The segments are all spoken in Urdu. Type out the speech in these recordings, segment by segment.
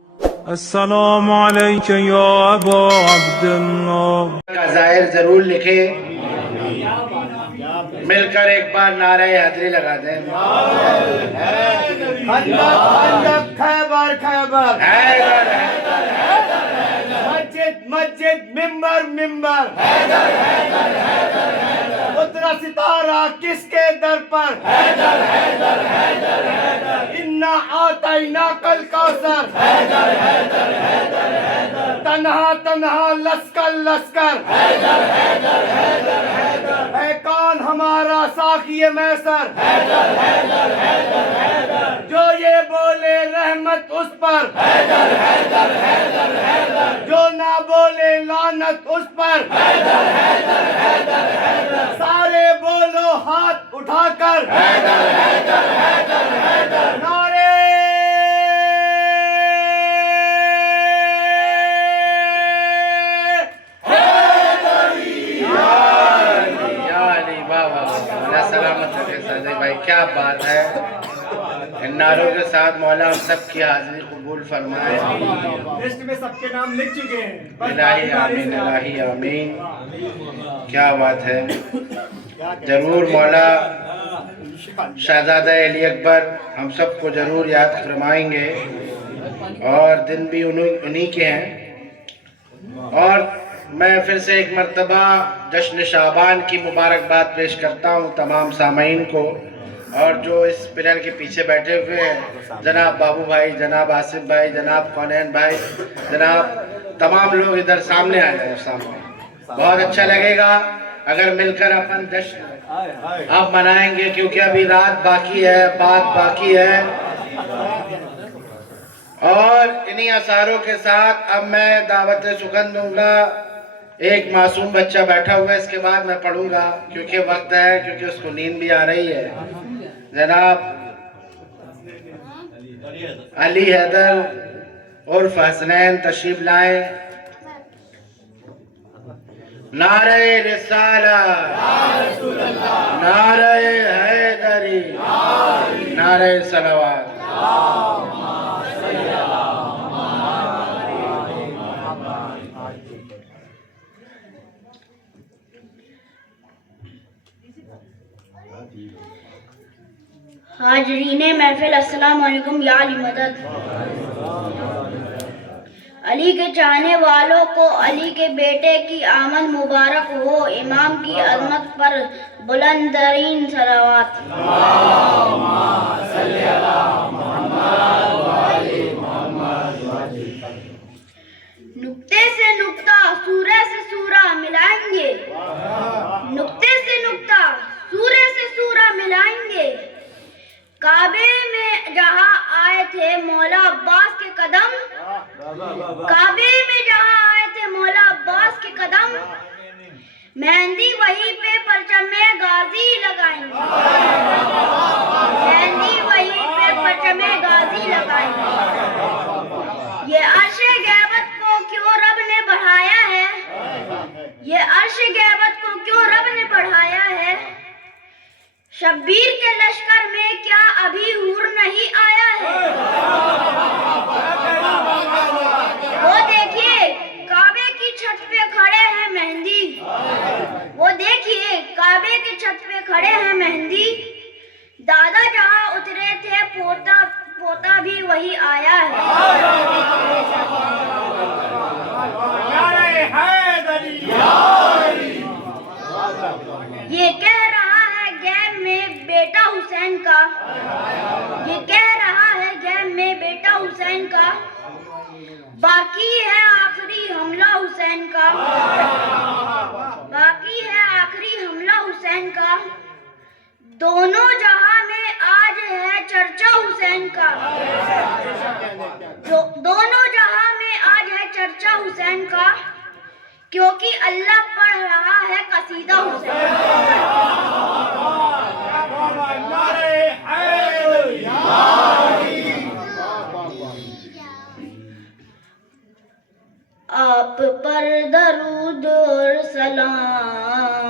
السلام علیک یا ابا عبداللہ کا ظاہر ضرور لکھے. مل کر ایک بار نعرہ حیدری لگا دیں. خیبر خیبر حیدر مسجد مسجد ممبر ممبر اترا ستارہ کس کے در پر انا اعطیناک الکوثر تنہا تنہا لشکر لشکر اے کون ہمارا ساقی میسر جو یہ بولے رحمت اس پر جو نہ بولے لعنت اس پر سارے بولو ہاتھ اٹھا کر نعرے سلامت رکھے سعدی بھائی. کیا بات ہے. ان نعروں کے ساتھ مولا ہم سب کی حاضری قبول فرمائے. لسٹ میں سب کے نام لکھ چکے ہیں. الہی آمین الہی آمین. کیا بات ہے. ضرور مولا شہزادہ علی اکبر ہم سب کو ضرور یاد فرمائیں گے اور دن بھی انہی کے ہیں. اور میں پھر سے ایک مرتبہ جشن شعبان کی مبارکباد پیش کرتا ہوں تمام سامعین کو, اور جو اس پلر کے پیچھے بیٹھے ہوئے ہیں جناب بابو بھائی, جناب آصف بھائی, جناب کونین بھائی, جناب تمام لوگ ادھر سامنے آ جائیں. سامنے بہت اچھا لگے گا اگر مل کر اپن جشن اب منائیں گے, کیونکہ ابھی رات باقی ہے, بات باقی ہے. اور انہی اثاروں کے ساتھ اب میں دعوت سخن دوں گا. ایک معصوم بچہ بیٹھا ہوا ہے, اس کے بعد میں پڑھوں گا کیونکہ وقت ہے, کیونکہ اس کو نیند بھی آ رہی ہے. جناب علی حیدر عرف حسنین تشریف لائیں. نعرہ رسالت, نعرہ حیدری, نعرہ صلوات. حاضرین محفل السلام علیکم یا علی مدد. علی کے چاہنے والوں کو علی کے بیٹے کی آمد مبارک ہو. امام کی عظمت پر بلند ترین صلوات. نقطے سے نقطہ سورہ سے سورہ ملائیں گے, نقطے سے نقطہ سورہ سے سورہ ملائیں گے. کعبے میں جہاں آئے تھے مولا عباس کے قدم, کعبے میں جہاں آئے تھے مولا عباس کے قدم, مہندی وہیں پہ پرچم غازی لگائیں گے, مہندی وہیں پہ پرچم غازی لگائیں گے. یہ عرش غیبت کو کیوں رب نے بڑھایا ہے, یہ عرش غیبت کو کیوں رب نے بڑھایا ہے. شبیر کے لشکر میں کیا ابھی حور نہیں آیا ہے. وہ دیکھیے کعبے کی چھت پہ کھڑے ہیں مہندی, وہ دیکھیے کعبے کی چھت پہ کھڑے ہیں مہندی. دادا جہاں اترے تھے پوتا پوتا بھی وہی آیا ہے. یہ کہہ رہا ہے گیم میں بیٹا حسین کا, یہ کہہ رہا ہے گیم میں بیٹا حسین کا. باقی ہے آخری حملہ حسین کا, باقی ہے آخری حملہ حسین کا. دونوں جہاں میں آج ہے چرچا حسین کا, دونوں جہاں میں آج ہے چرچا حسین کا. کیونکہ اللہ پڑھ رہا ہے قصیدہ حسین. آپ پر درود اور سلام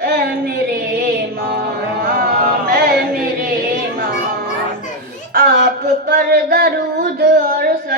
اے میرے امام, اے میرے امام. آپ پر درود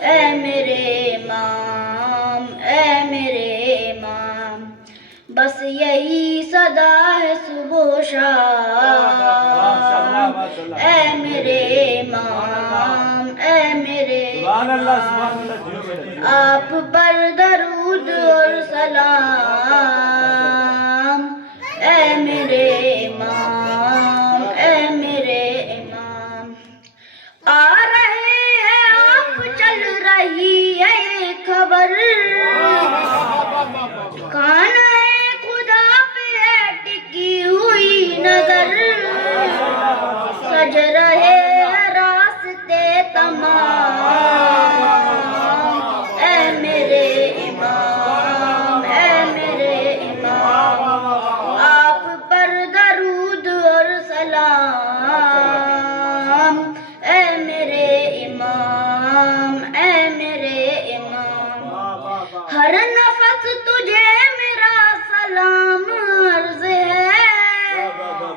اے میرے امام، اے میرے امام، بس یہی صدا ہے صبح و شام۔ اے میرے امام، اے میرے امام، آپ پر درود اور سلام۔ اے میرے امام، اے میرے امام، آ رہے ہیں آپ، چل رہی ہے یہ خبر، کھانا خدا پہ ہے ٹکی ہوئی نظر، سج رہے ہیں راستے تمام۔ اے میرے امام، اے میرے امام، آپ پر درود اور سلام۔ اے میرے امام، اے میرے امام، ہر نفس تجھے میرا سلام عرض ہے،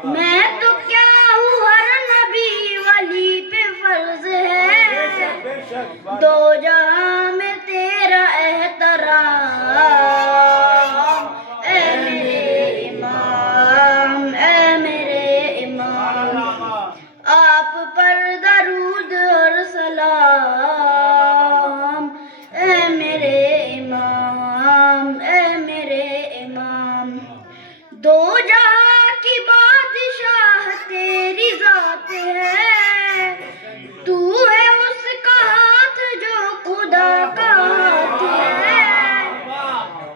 میں تو کیا ہوں ہر نبی ولی پہ فرض ہے، دو جہاں میں تیرا احترام۔ اے میرے امام، اے میرے امام، آپ پر درود اور سلام۔ اے میرے امام، اے میرے امام، دو جہاں کی بادشاہ تیری ذات ہے، تو ہے اس کا ہاتھ جو خدا کا ہاتھ ہے،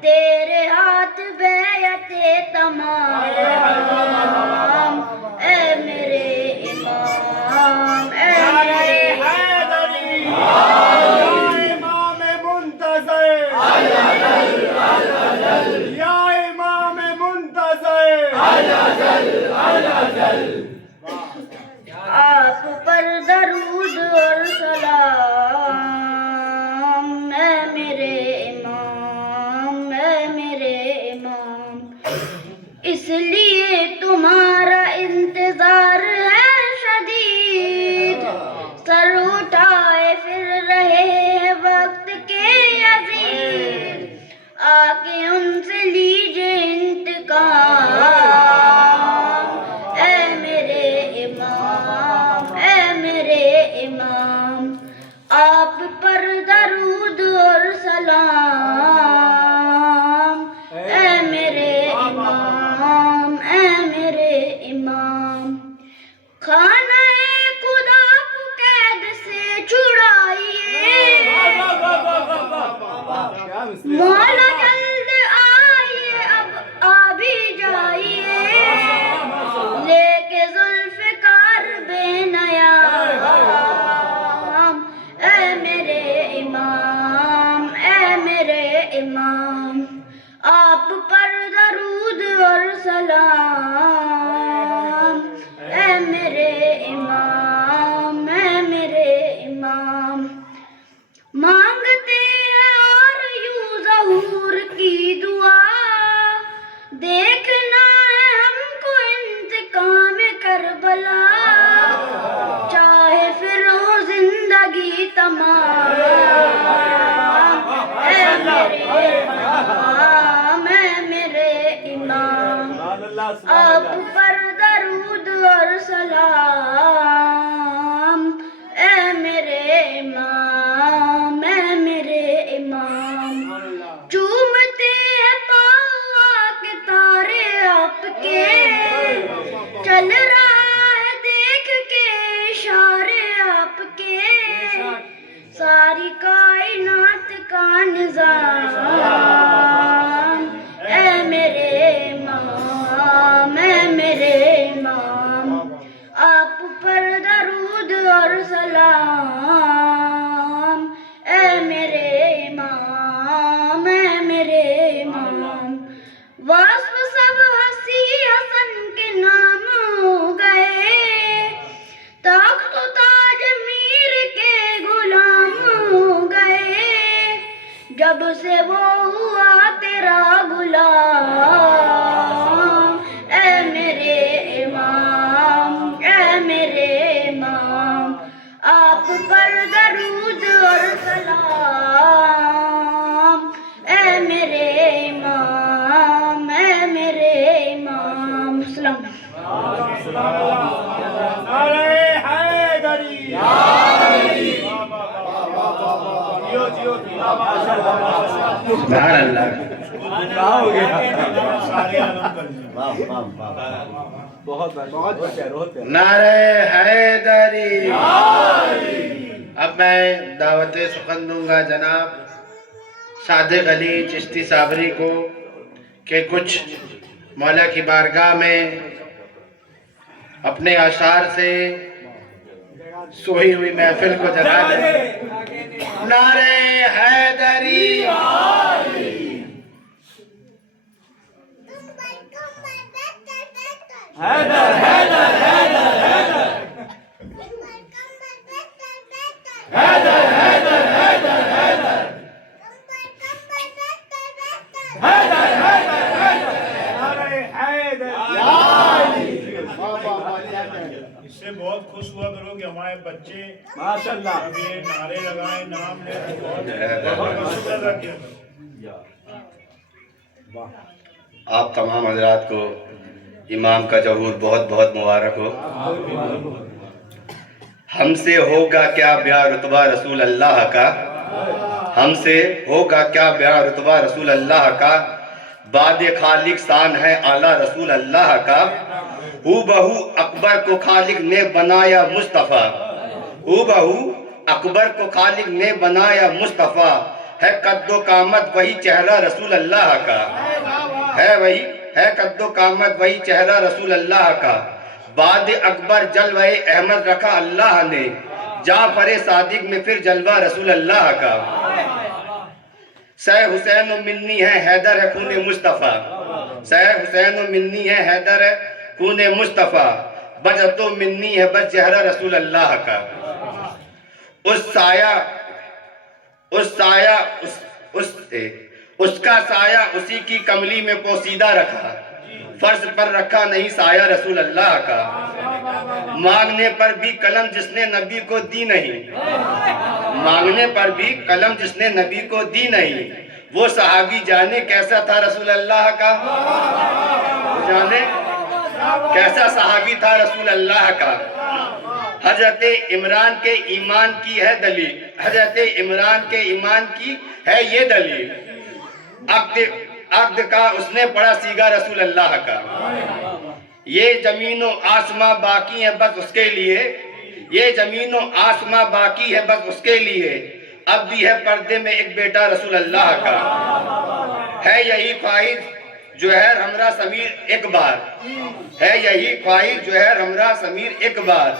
تیرے ہاتھ بیعت تمام۔ اے میرے امام، اے میرے امام منتظر، یا امام منتظر، آپ پر درود اور سلام۔ اے میرے امام، اے میرے امام، اس لیے تمہارا انتظار ہے شدید، سر اٹھائے پھر رہے ہیں وقت کے عزیز، آ کے ان سے لیجئے انتقام۔ اے میرے امام، اے میرے امام، آپ پر درود اور سلام۔ اے میرے امام، اے میرے امام، خانہ خدا کو قید سے چھڑائیے، مولا جلد آئیے، اب آ بھی جائیے، لے کے ذوالفقار بے نیام۔ اے میرے امام، اے میرے امام، آپ پر درود اور سلام۔ اے میرے امام، اے میرے امام، مانگتے ہیں اور یوں ظہور کی دعا، دیکھنا ہے ہم کو انتقام کربلا، چاہے پھر ہو زندگی تمام۔ اے میرے امام، اے میرے امام، آپ پر درود اور سلام۔ اے میرے امام، اے میرے امام، چومتے ہیں پاؤں آ کے تارے آپ کے، چل رہا ہے دیکھ کے اشارے آپ کے، ساری کائنات کا نظام۔ اے میرے امام، اے میرے امام، آپ پر درود اور سلام۔ اے میرے امام، اے میرے امام، وصف سب ہنسی حسن کے نام ہو گئے، تخت و تاج میر کے غلام ہو گئے، جب سے وہ ہوا تیرا غلام۔ اے میرے امام، اے میرے امام، پر درود اور سلام، اے میرے امام، اے میرے امام اسلام۔ سبحان اللہ۔ نعرہ حیدری۔ اب میں دعوت سخن دوں گا جناب صادق علی چشتی صابری کو کہ کچھ مولا کی بارگاہ میں اپنے اشعار سے سوئی ہوئی محفل کو جگا دیں۔ نعرہ حیدری۔ حیدر حیدر حیدر حیدر حیدر حیدر حیدر حیدر اس سے بہت خوش ہوا کرو کہ ہمارے بچے ماشاءاللہ اب یہ نعرے لگائیں، نام لیں، بہت شکر ادا کیا کرو۔ آپ تمام حضرات کو امام کا ظہور بہت بہت مبارک ہو۔ ہم سے ہوگا کیا بیاہ رتبہ رسول اللہ کا، ہم سے ہوگا کیا بیاہ رتبہ رسول اللہ کا، بعد خالق شان ہے اعلیٰ رسول اللہ کا۔ ہو بہو اکبر کو خالق نے بنایا مصطفیٰ، ہو بہو اکبر کو خالق نے بنایا مصطفیٰ، ہے قد و قامت وہی چہرہ رسول اللہ کا، ہے قد و قامت وہی چہرہ رسول اللہ کا۔ بعد اکبر جلوہ احمد رکھا اللہ نے، جعفر صادق میں پھر جلوہ رسول اللہ کا۔ سہ حسین و منی ہے حیدر ہے خون مصطفیٰ، سہ حسین و منی ہے حیدر ہے خون مصطفیٰ، بجت و منی ہے بس چہرہ رسول اللہ کا۔ اس کا سایہ اسی کی کملی میں پوسیدہ رکھا، فرض پر رکھا نہیں سایہ رسول اللہ کا۔ مانگنے پر بھی قلم جس نے نبی کو دی نہیں، مانگنے پر بھی قلم جس نے نبی کو دی نہیں، وہ صحابی جانے کیسا تھا رسول اللہ کا، جانے کیسا صحابی تھا رسول اللہ کا۔ حضرت عمران کے ایمان کی ہے دلیل، حضرت عمران کے ایمان کی ہے یہ دلیل، عقد کا اس نے پڑھا سیگا رسول اللہ کا۔ یہ زمین و آسماں باقی ہے بس اس کے لیے، یہ زمین و آسماں باقی ہے بس اس کے لیے، اب بھی ہے پردے میں ایک بیٹا رسول اللہ کا۔ ہے یہی خواہش جو ہے ہمراہ سمیر ایک بار، ہے یہی خواہش جو ہے ہمراہ سمیر ایک بار،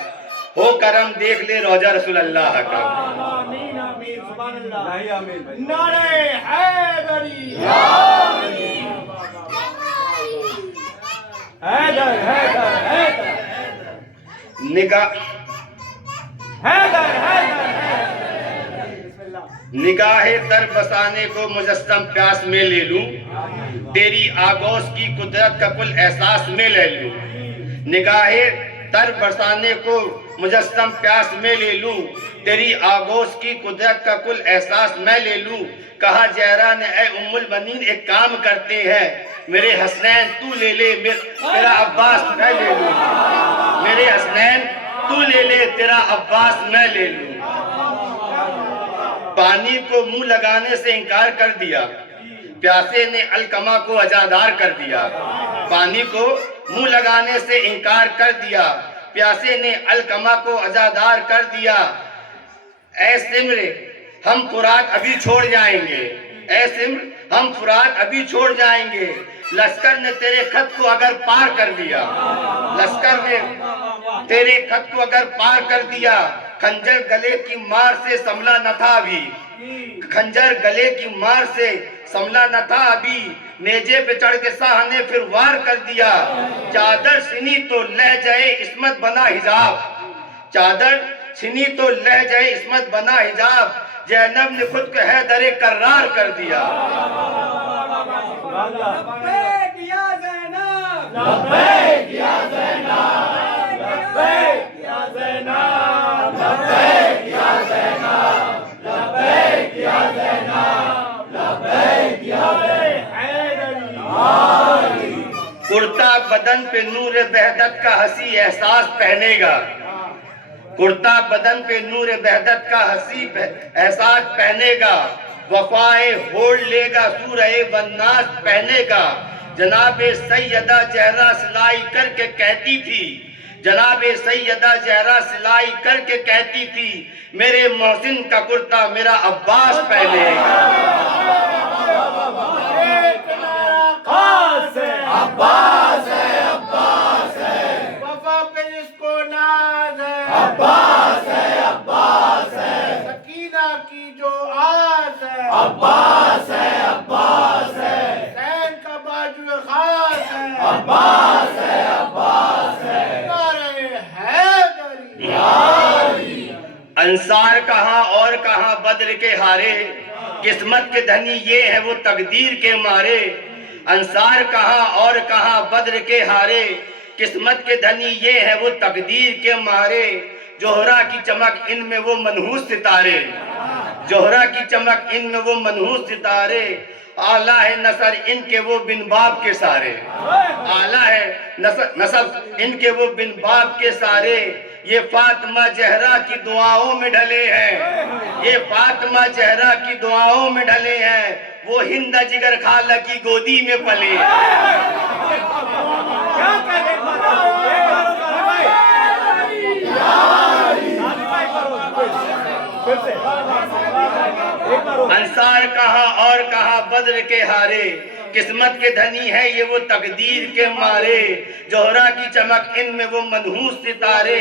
ہو کرم دیکھ لے روضہ رسول اللہ کا۔ آمین آمین سبحان اللہ نعرہ حیدری حیدر حیدر حیدر نگاہ نگاہ تر بسانے کو مجسم پیاس میں لے لوں، تیری آگوش کی قدرت کا کل احساس میں لے لوں، نگاہ تر برسانے کو مجسم پیاس میں لے لوں، تیری آگوش کی قدرت کا کل احساس میں لے لوں۔ کہا زہرا نے اے ام البنین ایک کام کرتے ہیں، میرے حسنین تو لے لے تیرا عباس میں لے لوں، میرے حسنین تو لے لے تیرا عباس میں لے لوں۔ پانی کو منہ لگانے سے انکار کر دیا، پیاسے نے القمہ کو عزادار کر دیا، پانی کو منہ لگانے سے انکار کر دیا، پیاسے نے القمہ کو عزادار کر دیا۔ اے سمر ہم فرات ابھی چھوڑ جائیں گے، اے سمر ہم فرات ابھی چھوڑ جائیں گے، لشکر نے تیرے خط کو اگر پار کر دیا، لشکر نے تیرے خط کو اگر پار کر دیا، خنجر گلے کی مار سے سنبھلا نہ تھا ابھی، خنجر گلے کی مار سے سنبھلا نہ تھا ابھی، نیجے پہ چڑھ کے ساہ نے پھر وار کر دیا، چادر سنی تو لہجہ عصمت بنا حجاب، چادر سنی تو لہجہ عصمت بنا حجاب، زینب نے خود کو حیدر کرار کر دیا۔ لبیک یا زینب لبیک یا زینب لبیک یا زینب لبیک یا زینب کرتا بدن پہ نور وحدت کا ہنسی احساس پہنے گا، کرتا بدن پہ نور وحدت کا ہنسی احساس پہنے گا، وفائے ہولڈ لے گا سورہ والناس پہنے گا۔ جناب سیدہ زہرا سلائی کر کے کہتی تھی، جناب سیدہ زہرا سلائی کر کے کہتی تھی، میرے محسن کا کرتا میرا عباس پہنے گا۔ عباس ہے وفا پہ جس کو ناز ہے، عباس ہے سکینہ کی جو آس ہے، عباس ہے حسین کا باجو خاص ہے، عباس ہے نعرہ حیدری۔ انصار کہاں اور کہاں بدر کے ہارے، قسمت کے دھنی یہ ہے وہ تقدیر کے مارے۔ انصار کہاں اور کہاں بدر کے ہارے، قسمت کے دھنی یہ ہے وہ تقدیر کے مارے۔ جوہرا کی چمک ان میں وہ منحوس ستارے، جوہرا کی چمک ان میں وہ منحوس ستارے۔ اعلیٰ ہے نصر ان کے وہ بن باپ کے سارے، اعلیٰ ہے نصب ان کے وہ بن باپ کے سارے۔ یہ فاطمہ زہرا کی دعاؤں میں ڈھلے ہیں، یہ فاطمہ زہرا کی دعاؤں میں ڈھلے ہیں، وہ ہند جگر خالہ کی گودی میں پلے ہیں۔ انصار کہاں اور کہاں بدر کے ہارے، قسمت کے دھنی ہے یہ وہ تقدیر کے مارے۔ جوہرا کی چمک ان میں وہ منحوس ستارے،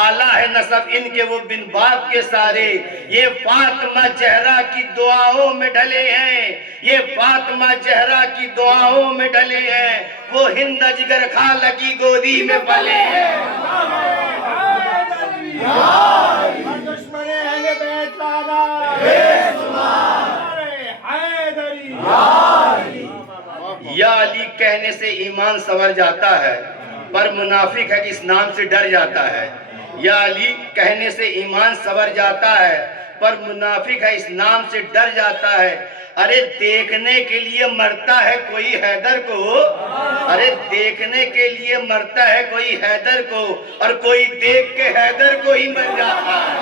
اعلیٰ ہے نصب ان کے وہ بن باپ کے سارے۔ یہ فاطمہ زہرا کی دعاؤں میں ڈھلے ہیں، یہ فاطمہ زہرا کی دعاؤں میں ڈھلے ہیں، وہ ہند جگر خالہ کی گودی میں پلے ہیں۔ یا علی کہنے سے ایمان سنور جاتا ہے، پر منافق ہے کہ اس نام سے ڈر جاتا ہے۔ یا علی کہنے سے ایمان سنور جاتا ہے، پر منافق ہے اس نام سے ڈر جاتا ہے۔ ارے دیکھنے کے لیے مرتا ہے کوئی حیدر کو، ارے دیکھنے کے لیے مرتا ہے کوئی حیدر کو، اور کوئی دیکھ کے حیدر کو ہی مر جاتا ہے۔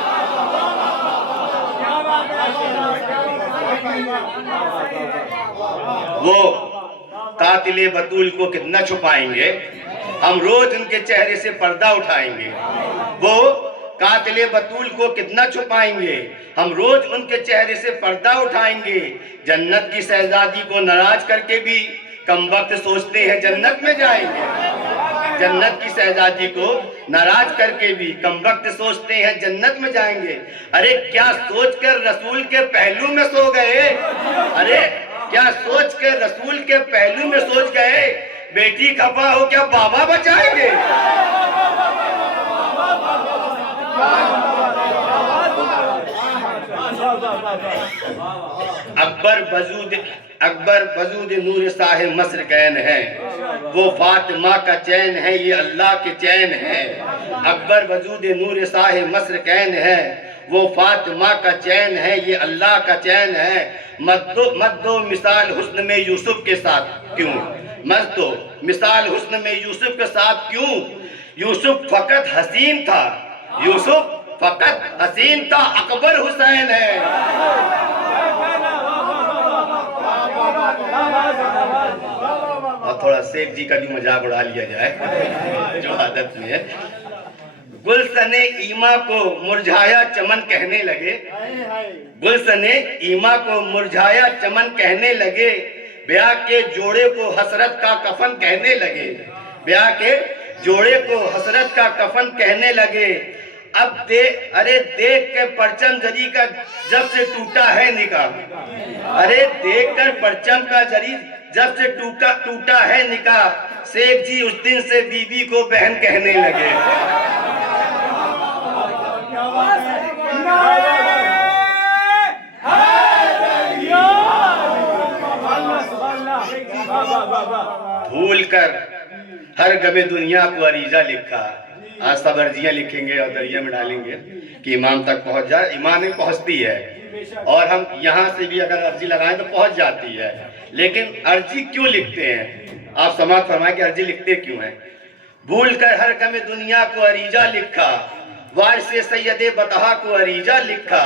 وہ قاتل بطول کو کتنا چھپائیں گے، ہم روز ان کے چہرے سے پردہ اٹھائیں گے۔ وہ قاتل بطول کو کتنا چھپائیں گے، ہم روز ان کے چہرے سے پردہ اٹھائیں گے۔ جنت کی شہزادی کو ناراض کر کے بھی کم وقت سوچتے ہیں جنت میں جائیں گے، جنت کی شہزادی کو ناراض کر کے بھی کم وقت سوچتے ہیں جنت میں جائیں گے۔ ارے کیا سوچ کر رسول کے پہلو میں سو گئے، ارے کیا سوچ کے رسول کے پہلو میں سوچ گئے، بیٹی خفا ہو کیا بابا بچائیں گے۔ اکبر وجود نور صاحب مصر کین ہے، وہ فاطمہ کا چین ہے یہ اللہ کے چین ہے۔ اکبر وجود نور صاحب مصر کین ہے، وہ فاطمہ کا چین ہے یہ اللہ کا چین ہے۔ مت دو مثال حسن میں یوسف کے ساتھ کیوں، مت دو مثال حسن میں یوسف کے ساتھ کیوں، یوسف فقط حسین تھا، یوسف فقط حسین تھا، اکبر حسین ہے۔ اور تھوڑا شیخ جی کا بھی مذاق اڑا لیا جائے جو عادت میں ہے۔ گلشن ایما کو مرجھایا چمن کہنے لگے، گلشن ایما کو مرجھایا چمن کہنے لگے، بیاہ کے جوڑے کو حسرت کا کفن کہنے لگے، بیاہ کے جوڑے کو حسرت کا کفن کہنے لگے۔ اب ارے دیکھ کے پرچم جری کا جب سے ٹوٹا ہے نکاح، ارے دیکھ کر پرچم کا جری جب سے ٹوٹا ہے نکاح، شیخ جی اس دن سے بی بی کو بہن کہنے لگے۔ بھول کر ہر غم دنیا کو عریضہ لکھا، آج سب عرضیاں لکھیں گے اور دریا میں ڈالیں گے کہ امام تک پہنچ جائے. امام میں پہنچتی ہے اور ہم یہاں سے بھی اگر عرضی لگائیں تو پہنچ جاتی ہے. لیکن عرضی کیوں لکھتے ہیں؟ آپ سماعت فرمائیں کہ عرضی لکھتے کیوں ہیں. بھول کر ہر غم دنیا کو عریجہ لکھا، وارث سید بطحا کو عریجہ لکھا،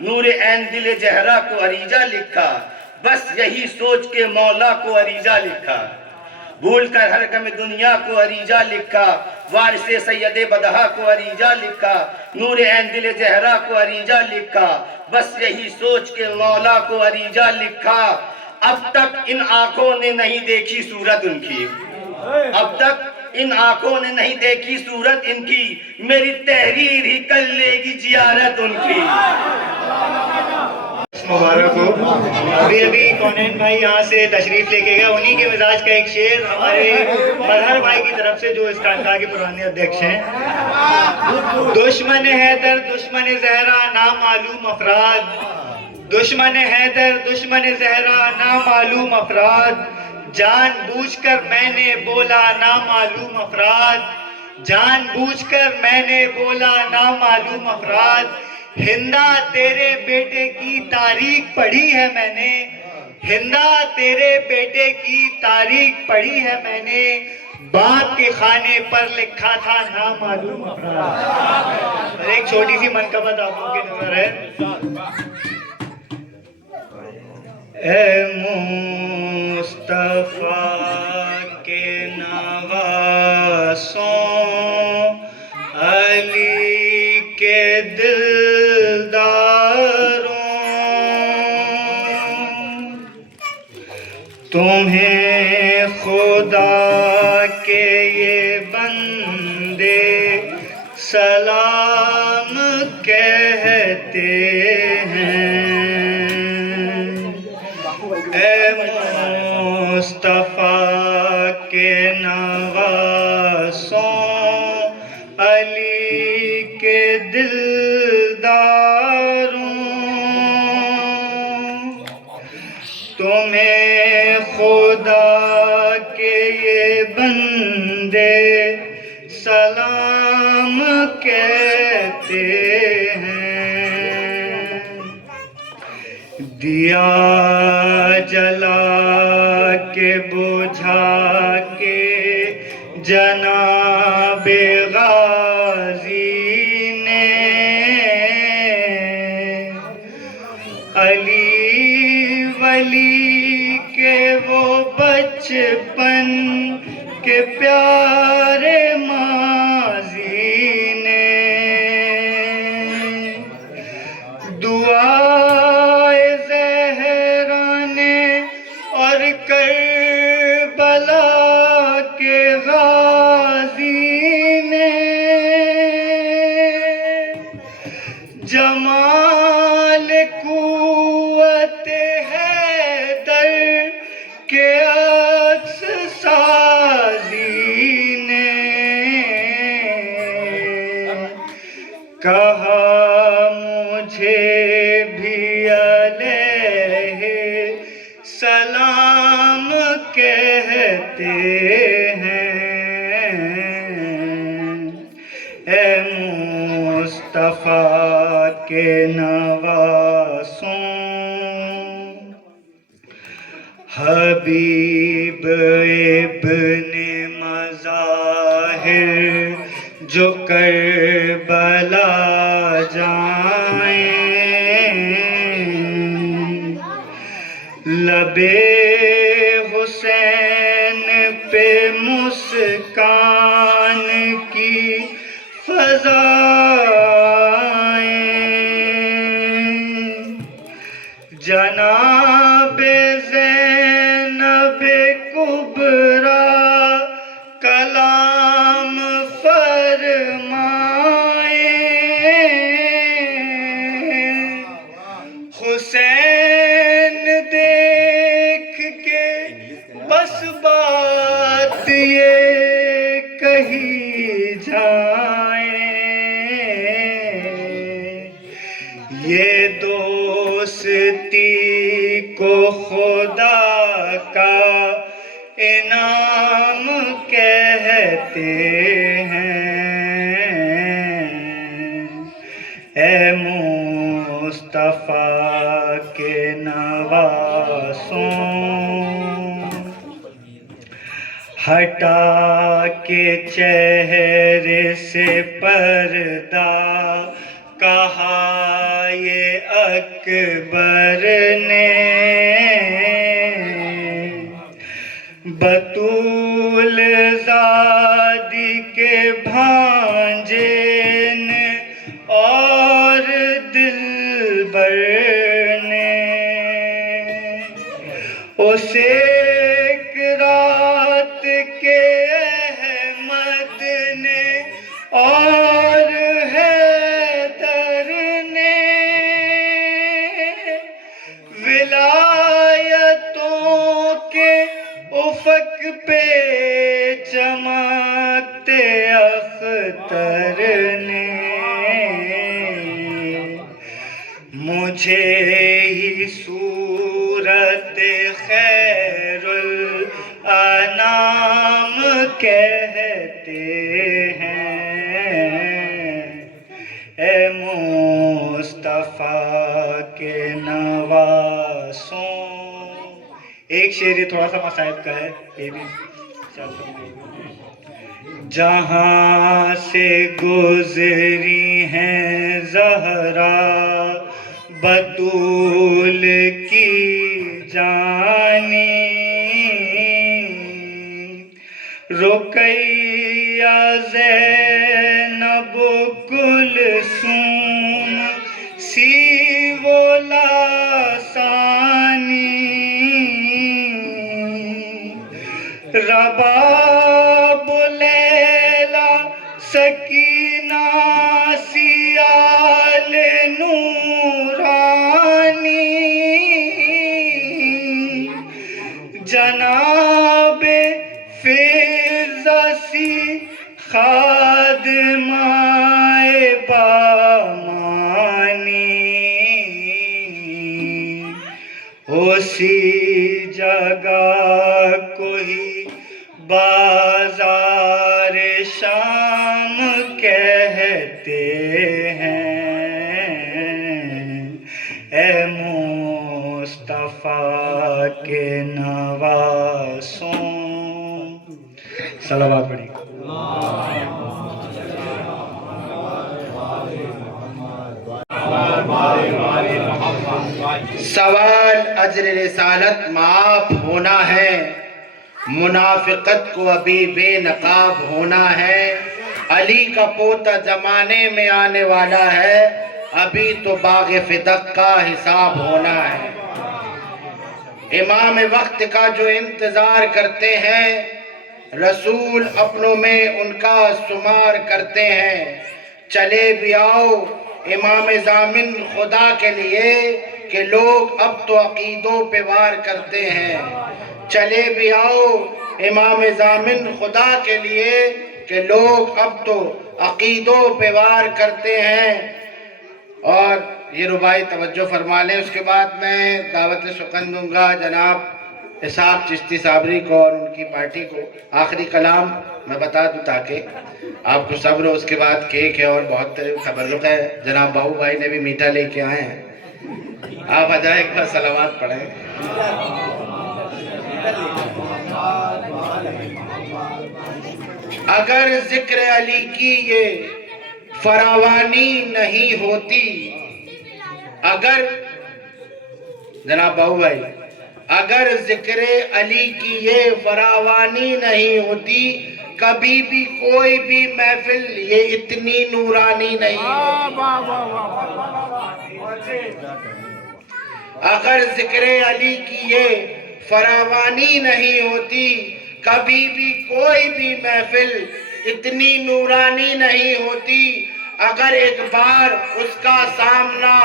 نور عین دل جہرا کو عریجہ لکھا، بس یہی سوچ کے مولا کو عریجہ لکھا. بھول کر ہر غم دنیا کو عریجہ لکھا، وارث سید بطحا کو عریجہ لکھا، نور عین دل جہرا کو عریجہ لکھا، بس یہی سوچ کے مولا کو عریجہ لکھا. اب تک ان آنکھوں نے نہیں دیکھی صورت ان کی، اب تک ان آنکھوں نے نہیں دیکھی صورت ان کی، میری تحریر ہی کر لے گی زیارت ان کی. مبارک ہو. ابھی کونین بھائی یہاں سے تشریف لے کے گئے، انہی کے مزاج کا ایک شعر ہمارے مظہر بھائی کی طرف سے جو اس خانقاہ کے پرانے ادھیکش ہیں. دشمن حیدر دشمن زہرا نامعلوم افراد، دشمن حیدر دشمن زہرا نامعلوم افراد، جان بوجھ کر میں نے بولا نامعلوم افراد، جان بوجھ کر میں نے بولا نامعلوم افراد. ہندا تیرے بیٹے کی تاریخ پڑھی ہے میں نے، ہندا تیرے بیٹے کی تاریخ پڑھی ہے میں نے، باپ کے خانے پر لکھا تھا نامعلوم افراد. ایک چھوٹی سی منقبت آپ لوگوں کی نظر ہے. اے مصطفیٰ کے نواسوں، علی کے دلداروں، تمہیں خدا کے یہ بندے سلام کہتے ہیں. اے مصطفیٰ کے نواسوں، علی کے دلداروں، تمہیں خدا کے یہ بندے سلام کہتے ہیں. دیا جلا کے بجھا کے جناب غازی نے، علی ولی کے وہ بچپن کے پیارے ماضی نے، دعائے زہرا نے اور کربلا کے غازی نے، جمال قوت حیدر کے عکس سازی نے، کہا مجھے بھی علیہ سلام کہتے ہیں. اے مصطفیٰ کے نواسوں، حبیب ابن مظاہر جو کربلا جائیں، لبے حسین پہ مسکان کی فضائیں، جناب زینب کبریٰ کلام فرمائیں، حسین دیکھ کے بس بات یہ کہی جائیں، یہ دوستی کو خدا کا انعام کہتے ہیں. اے مصطفیٰ کے نواسوں، ہٹا کے چہرے سے پردہ کہا یہ اکبر نے، بطول زادی کے بھانجے نے اور دلبر نے، اسے ایک رات کے احمد نے اور حیدر نے، ولایتوں کے افق پہ چمکتے اختر نے، مجھے ہی صورت خیر الانام کہتے ہیں، اے مصطفیٰ کے نواسوں۔ ایک شعر یہ تھوڑا سا مصائب کا ہے، یہ بھی جہاں سے گزری ہیں زہرا بطول کی جانی، رقیہ زینب کلثوم سی وہ لاسانی، رباب لیلا سکینہ سیال نورانی، جناب فیضہ سی خادمائے بامانی، اسی جگہ کوئی بازار شام کہتے ہیں، اے مصطفیٰ کے نواسوں۔ صلوات پڑھیں۔ سوال اجر رسالت معاف ہونا ہے، منافقت کو ابھی بے نقاب ہونا ہے، علی کا پوتا زمانے میں آنے والا ہے، ابھی تو باغ فدق کا حساب ہونا ہے۔ امام وقت کا جو انتظار کرتے ہیں، رسول اپنوں میں ان کا شمار کرتے ہیں، چلے بھی آؤ امام ضامن خدا کے لیے کہ لوگ اب تو عقیدوں پہ وار کرتے ہیں، چلے بھی آؤ امام ضامن خدا کے لیے کہ لوگ اب تو عقیدوں پہ وار کرتے ہیں۔ اور یہ ربائی توجہ فرما لیں، اس کے بعد میں دعوت سخن دوں گا جناب اسحاق چشتی صابری کو اور ان کی پارٹی کو۔ آخری کلام میں بتا دوں تاکہ آپ کو صبر ہو، اس کے بعد کیک ہے اور بہت تبرک ہے، جناب باؤ بھائی نے بھی میٹھا لے کے آئے ہیں، آپ ایک بار صلوات پڑھیں۔ اگر ذکر علی کی یہ فراوانی نہیں ہوتی، اگر جناب باؤ بھائی اگر ذکر علی کی یہ فراوانی نہیں ہوتی، کبھی بھی کوئی بھی محفل یہ اتنی نورانی نہیں ہوتی۔ اگر ذکر علی کی یہ فراوانی نہیں ہوتی، کبھی بھی کوئی بھی محفل اتنی نورانی نہیں ہوتی۔ اگر ایک بار اس کا سامنا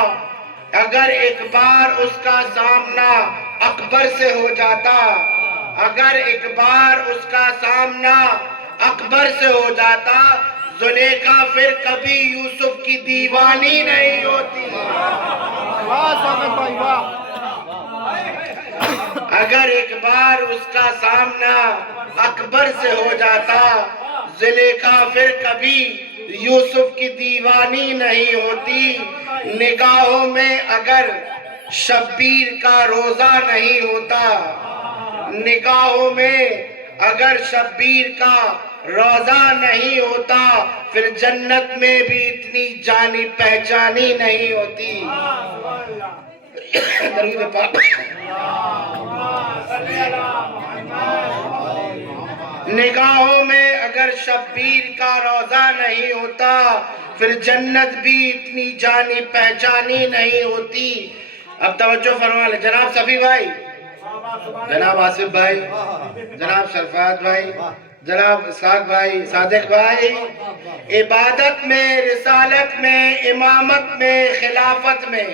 اکبر سے ہو جاتا، اگر ایک بار اس کا سامنا اکبر سے ہو جاتا، زلیخا پھر کبھی یوسف کی دیوانی نہیں ہوتی۔ اگر ایک بار اس کا سامنا اکبر سے ہو جاتا، زلیخا پھر کبھی یوسف کی دیوانی نہیں ہوتی، نگاہوں میں اگر شبیر کا روزہ نہیں ہوتا، نگاہوں میں اگر شبیر کا روزہ نہیں ہوتا، پھر جنت میں بھی اتنی جانی پہچانی نہیں ہوتی۔ درود پاک۔ نگاہوں میں اگر شبیر کا روزہ نہیں ہوتا، پھر جنت بھی اتنی جانی پہچانی نہیں ہوتی۔ اب توجہ فرما لیں جناب صفی بھائی، جناب آصف بھائی، جناب شرفات بھائی، جناب اسحاق بھائی، صادق بھائی، عبادت میں، رسالت میں، امامت میں، خلافت میں،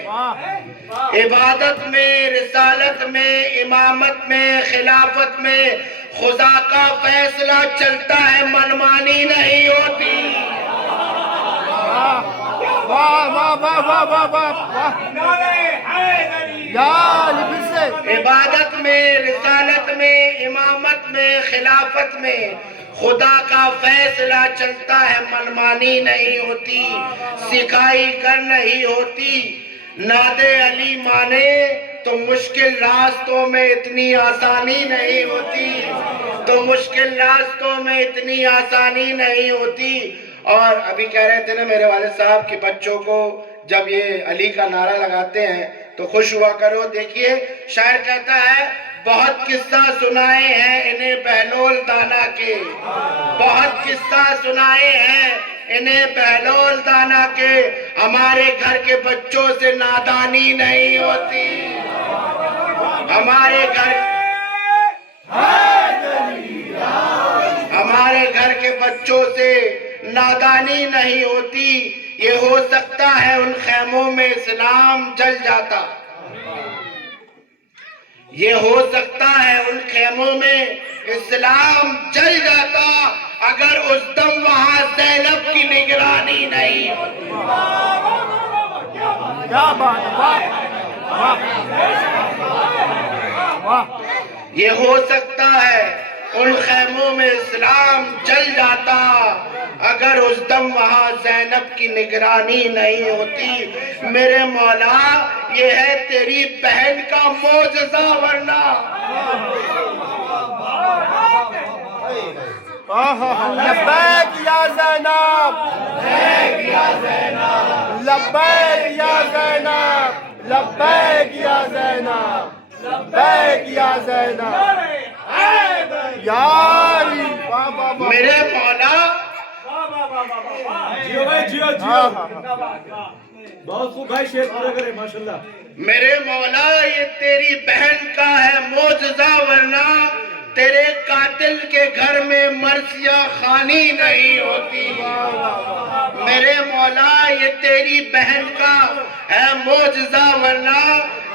عبادت میں، رسالت میں، امامت میں، خلافت میں خدا کا فیصلہ چلتا ہے، منمانی نہیں ہوتی۔ عبادت میں، رسالت میں، امامت میں، خلافت میں خدا کا فیصلہ چلتا ہے، منمانی نہیں ہوتی، سکھائی کر نہیں ہوتی۔ ناد علی مانے تو مشکل راستوں میں اتنی آسانی نہیں ہوتی، تو مشکل راستوں میں اتنی آسانی نہیں ہوتی۔ اور ابھی کہہ رہے تھے نا میرے والد صاحب کہ بچوں کو جب یہ علی کا نعرہ لگاتے ہیں تو خوش ہوا کرو۔ دیکھیے شاعر کہتا ہے بہت قصہ سنائے ہیں انہیں بہلول دانا کے، بہت قصہ سنائے ہیں انہیں بہلول دانا کے، ہمارے گھر کے بچوں سے نادانی نہیں ہوتی، ہمارے گھر کے بچوں سے نادانی نہیں ہوتی۔ یہ ہو سکتا ہے ان خیموں میں اسلام جل جاتا، یہ ہو سکتا ہے ان خیموں میں اسلام جل جاتا، اگر اس دم وہاں زینب کی نگرانی نہیں ہوتی۔ یہ ہو سکتا ہے ان خیموں میں اسلام جل جاتا، اگر اس دم وہاں زینب کی نگرانی نہیں ہوتی۔ میرے مولا یہ ہے تیری بہن کا معجزہ، ورنہ لبیک یا زینب، لبیک یا زینب، لبیک یا زینب، لبیک یا زینب، یاری میرے مولا بہت خوب بھائی، شعر پورا کرے ماشاءاللہ۔ میرے مولا یہ تیری بہن کا ہے معجزہ، ورنہ تیرے قاتل کے گھر میں مرثیہ خانی نہیں ہوتی۔ میرے مولا یہ تیری بہن کا ہے معجزہ، ورنہ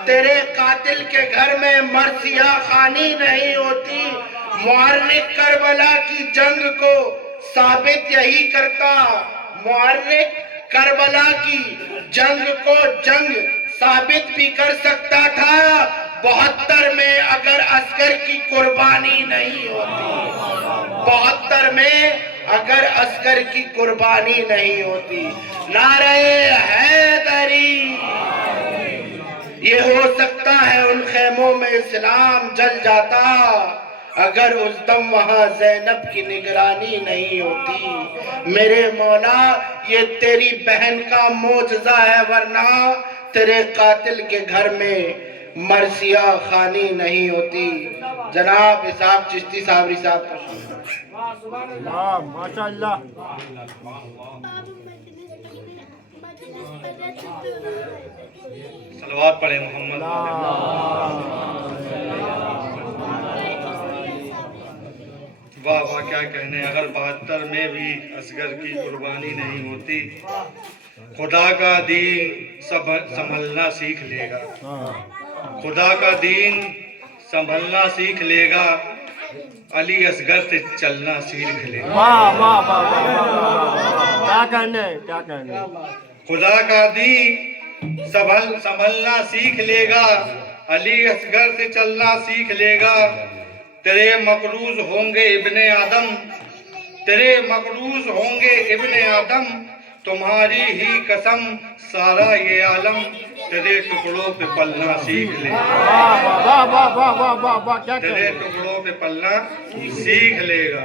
تیرے قاتل کے گھر میں مرثیہ خانی نہیں ہوتی۔ محرک کربلا کی جنگ کو ثابت یہی کرتا، محرک کربلا کی جنگ کو جنگ ثابت بھی کر سکتا تھا، 72 میں اگر عسکر کی قربانی نہیں ہوتی، 72 میں اگر عسکر کی قربانی نہیں ہوتی۔ نعرہ حیدری، یہ ہو سکتا ہے ان خیموں میں اسلام جل جاتا، اگر اس دم وہاں زینب کی نگرانی نہیں ہوتی۔ میرے مولا یہ تیری بہن کا معجزہ ہے، ورنہ تیرے قاتل کے گھر میں مرثیہ خانی نہیں ہوتی۔ جناب اسحاق چشتی صابری صاحب کا ماشاءاللہ۔ صلوات پڑھیں محمد۔ واہ واہ کیا کہنے، اگر 72 میں بھی اصغر کی قربانی نہیں ہوتی، خدا کا دین سنبھلنا سیکھ لے گا، خدا کا دین سنبھلنا سیکھ لے گا، علی اصغر سے چلنا سیکھ لے گا۔ واہ واہ واہ، کیا کہنے، کیا کہنے۔ خدا کا دین سنبھلنا سیکھ لے گا، علی اصغر سے چلنا سیکھ لے گا، تیرے مقروض ہوں گے ابن آدم، تیرے مقروض ہوں گے ابن آدم، تمہاری ہی قسم سارا یہ عالم تیرے ٹکڑوں پہ پلنا سیکھ لے گا، تیرے ٹکڑوں پہ پلنا سیکھ لے گا۔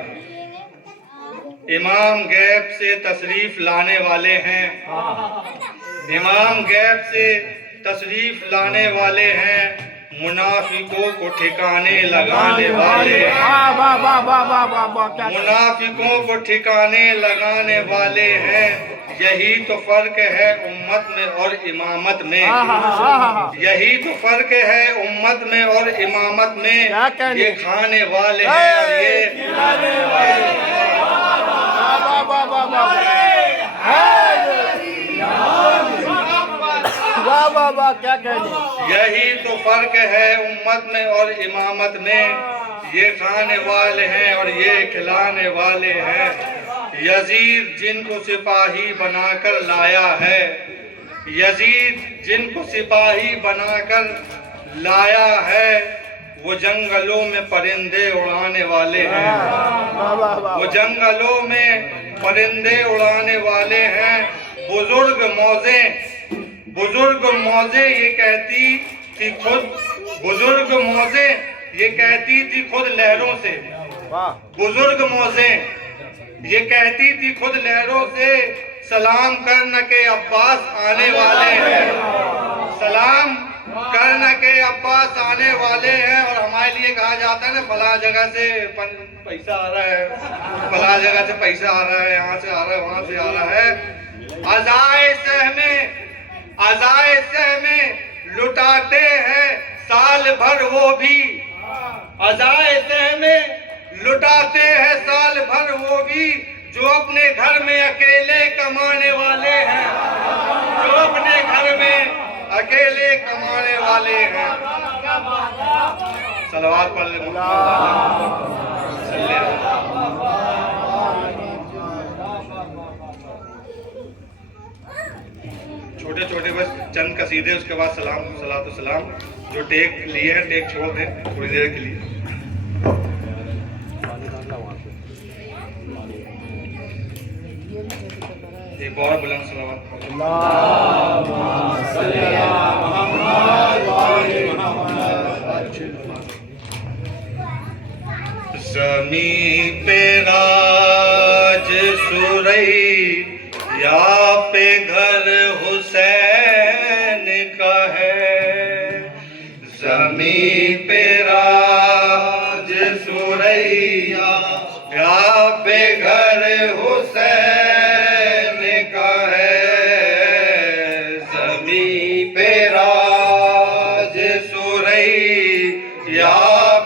امام غیب سے تشریف لانے والے ہیں، امام غیب سے تشریف لانے والے ہیں، منافقوں کو ٹھکانے لگانے والے ہیں، منافقوں کو ٹھکانے لگانے والے ہیں۔ یہی تو فرق ہے امت میں اور امامت میں، یہی تو فرق ہے امت میں اور امامت میں، یہ کھانے والے ہیں اور یہ کھلانے والے ہیں۔ یہی تو فرق ہے امت میں اور امامت میں، یہ کھانے والے ہیں اور یہ کھلانے والے ہیں۔ یزید جن کو سپاہی بنا کر لایا ہے، یزید جن کو سپاہی بنا کر لایا ہے، وہ جنگلوں میں پرندے اڑانے والے ہیں، وہ جنگلوں میں پرندے اڑانے والے ہیں۔ بزرگ موزے یہ کہتی تھی خود، بزرگ موزے یہ کہتی تھی خود لہروں سے، بزرگ موزے یہ کہتی تھی خود لہروں سے، سلام کرنا کہ عباس آنے والے ہیں، سلام کرنا کہ عباس آنے والے ہیں۔ اور ہمارے لیے کہا جاتا ہے نا فلاں جگہ سے پیسہ آ رہا ہے، فلاں جگہ سے پیسہ آ رہا ہے، یہاں سے آ رہا ہے، وہاں سے آ رہا ہے۔ عزائے سہمے لٹاتے ہیں سال بھر وہ بھی، عزائے سہمے لٹاتے ہیں سال بھر وہ بھی، جو اپنے گھر میں اکیلے کمانے والے ہیں، جو اپنے گھر میں اکیلے کمانے والے ہیں۔ صلوات پڑھ لیں چھوٹے چھوٹے بس چند قصیدے، اس کے بعد سلام صلاۃ و سلام۔ جو ٹیک لیے ہیں ٹیک چھوڑ دیں تھوڑی دیر کے لیے۔ ایک اور بلند صلوات زمین پہ راج سوریا پہ گھر حسین کا ہے، زمین پہ راج سوریا پہ گھر حسین کا ہے، زمین پہ راج سوریا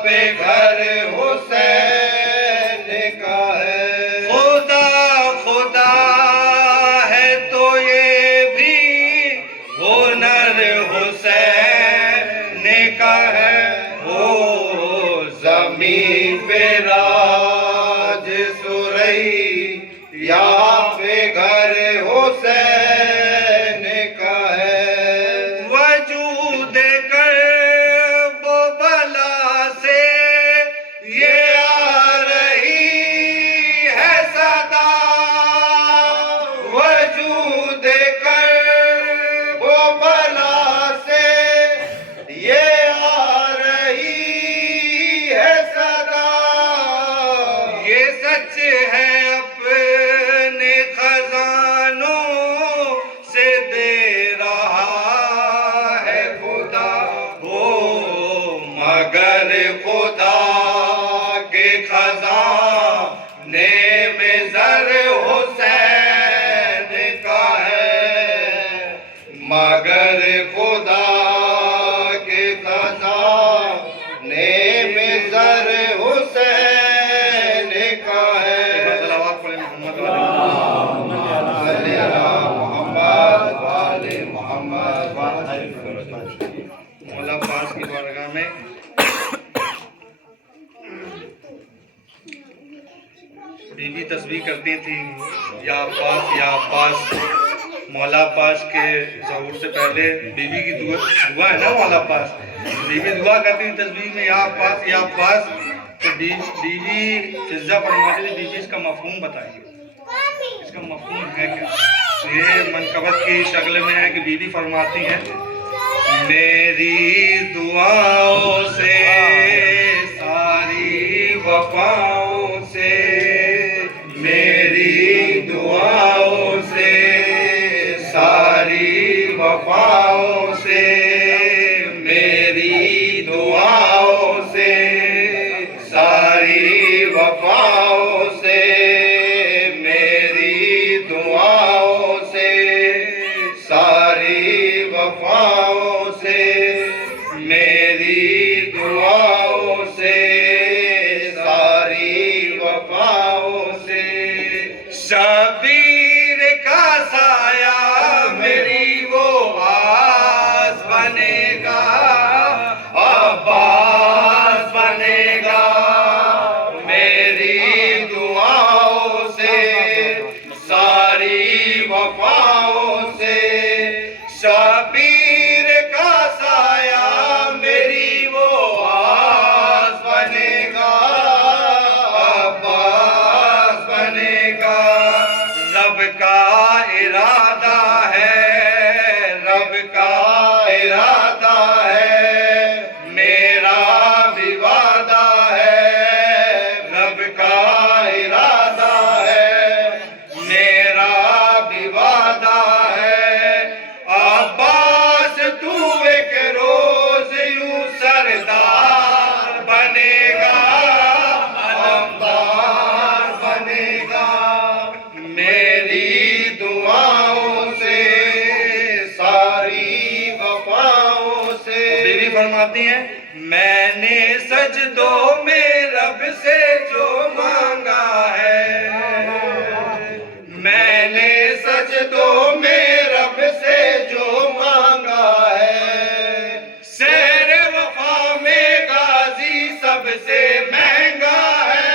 پہ گھر حسین کا ہے۔ خدا خدا ہے تو یہ بھی ہنر حسین کا ہے، وہ زمین پہ راج سوریا پہ گھر حسین کا ہے۔ وجود کرب و بلا سے یہ آ رہی ہے صدا، وجود کرب و بلا سے یہ آ رہی ہے صدا، یہ سچ ہے اپنے خزانوں سے دے رہا ہے خدا، وہ مگر خدا کے خزانے میں زر حسین کا ہے، مگر خدا کے خزانے میں زر حسین کا ہے۔ صلوات پڑھیں محمد والے محمد مولا پاس کی بارگاہ میں بی بی تسبیح کرتی تھی، یا عباس یا عباس۔ مولا پاس کے ظہور سے پہلے بی بی کی دعا ہے نا، مولا پاس بی بی دعا کرتی تھی تسبیح میں، یا عباس یا عباس۔ تو بی بی فضا فرماتی تھی بی اس کا مفہوم بتائیے، اس کا مفہوم ہے کیا؟ یہ منقبت کی شکل میں ہے کہ بی بی فرماتی ہیں میری دعاؤں سے ساری وفاؤں سے، میری دعاؤں سے ساری وفاؤں سے، میری دعاؤں سے ساری وفاؤں سے، میری دعاؤں سے ساری وفاؤں سے، میری دعاؤں سے ساری وفاؤں سے، شبیر کا سایہ میری وہ آس بنے گا، عباس بنے گا، میری دعاؤں سے ساری وفاؤں سے، شبیر کا سایہ میری وہ آس بنے گا، عباس بنے گا، رب کا ارادہ ہے، رب کا ارادہ ہے، میرا بھی وعدہ ہے، رب کا ارادہ ہے، میرا بھی وعدہ ہے، عباس تو ایک روز یوں سردار بنے گا، عباس بنے گا، میری دعاؤں سے ساری وفاؤں سے۔ بی بی فرماتی ہیں میں نے سجدوں میں رب سے جو مانگا ہے، میں نے سجدوں میں رب سے جو مانگا ہے، سیر وفا میں غازی سب سے مہنگا ہے،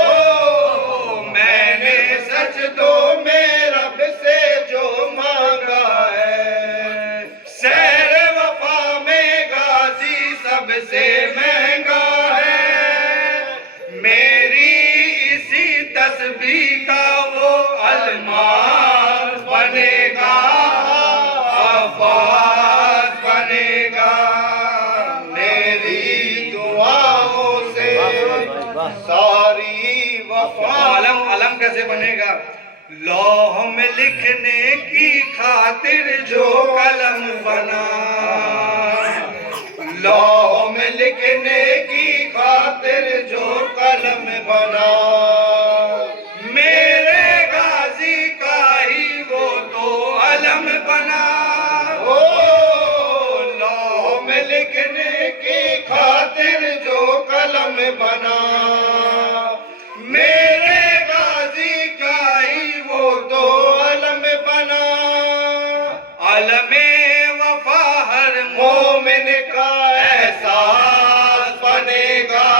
او میں نے سجدوں میں رب سے جو مانگا ہے، سیر وفا میں غازی سب سے مہنگا ہے، میری اسی تسبیح کا وہ الماس بنے گا، عباس بنے گا، میری دعاؤں سے ساری وفا۔ علم کیسے بنے گا؟ لوح میں لکھنے کی خاطر جو قلم بنا، لوح میں لکھنے کی خاطر جو قلم بنا، میرے غازی کا ہی وہ تو علم بنا، لوح میں لکھنے کی خاطر جو قلم بنا، میرے غازی کا ہی وہ تو علم بنا، علم وفا ہر مومن کا احساس بنے گا،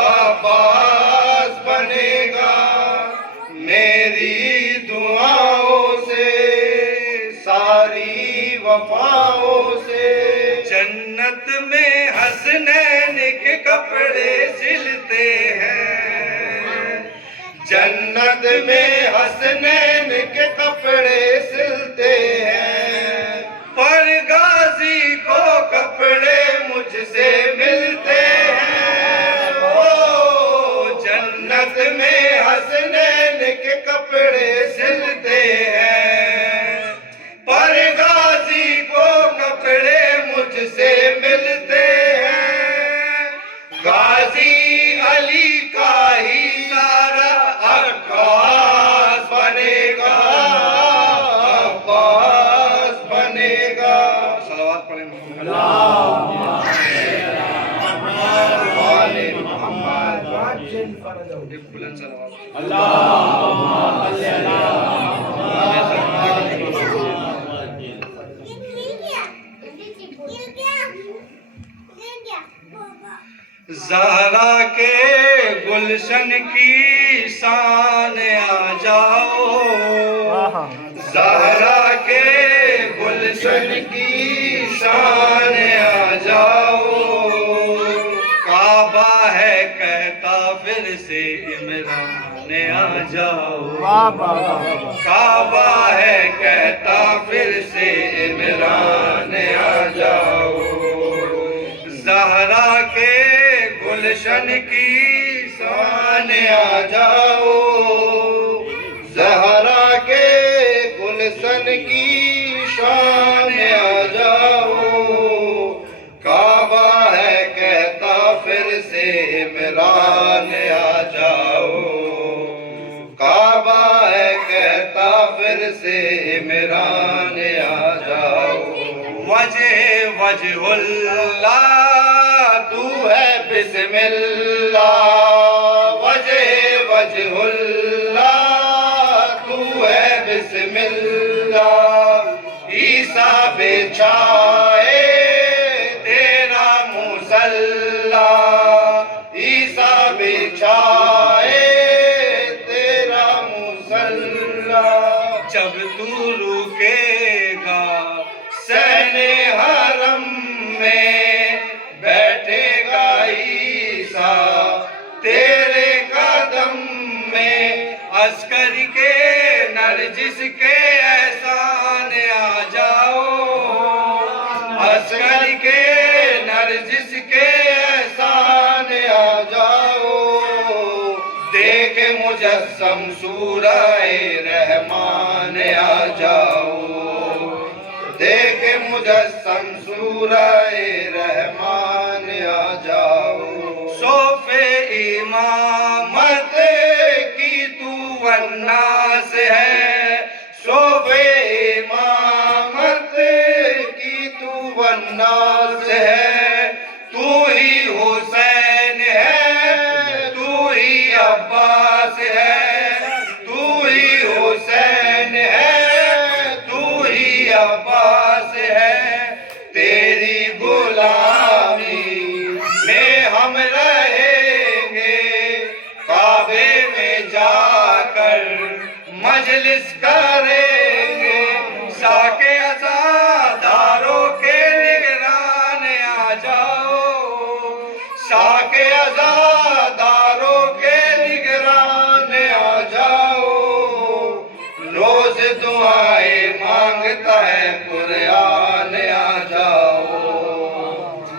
عباس بنے گا، میری دعاؤں سے ساری وفاؤں سے، جنت میں حسنین کے کپڑے سلتے ہیں، جنت میں حسنین کے کپڑے سلتے ہیں، پر غازی کو کپڑے مجھ سے ملتے ہیں، او جنت میں حسنین کے کپڑے سلتے ہیں، پر غازی کو کپڑے مجھ سے ملتے ہیں، غازی علی کا ہی سارا عکاس بنے گا، عباس بنے گا۔ صلوات پڑھیں محمد بلند صلوات۔ زہرا کے گلشن کی شان آ جاؤ، زہرا کے گلشن کی شان آ جاؤ، کعبہ ہے جاؤ، کعبہ ہے کہتا پھر سے عمران آ جاؤ، زہرا کے گلشن کی شان آ جاؤ، زہرا کے گلشن کی شان آ جاؤ، کعبہ ہے کہتا پھر سے عمران آ جاؤ، کعبہ ہے کہتا پھر سے عمران آ جاؤ، وجہ اللہ تو ہے بسم اللہ، وجہ اللہ تو ہے بسم اللہ، عیسیٰ بچھائے تیرا مصلی، عیسیٰ بچھائے تیرا مصلی، جب تو رکے گا سین حرم میں بیٹھے گا عیسیٰ تیرے قدم میں، عسکر کے نرجس کے احسان آ جاؤ، عسکر کے نرجس کے احسان آ جاؤ، دیکھ مجسم سورہ رحمان آ جاؤ، دیکھ مجسم سورہ رحمان آ جاؤ، صوف امامت کی تو والناس ہے، صوف امامت کی تو والناس ہے، تو ہی حسین ہے، تو ہی عباس ہے، تو ہی حسین ہے، تو ہی عباس ہے، تیری غلامی میں ہم رہیں گے، کعبے میں جا کر مجلس کریں گے، ساکے عزاداروں کے نگران آ جاؤ، ساکے عزاداروں کے نگران آ جاؤ، روز دعائیں مانگتا ہے قرآن آ جاؤ،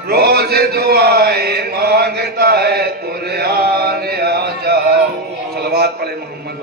روز دعائیں مانگتا ہے قرآن آ جاؤ، صلوات پڑھے محمد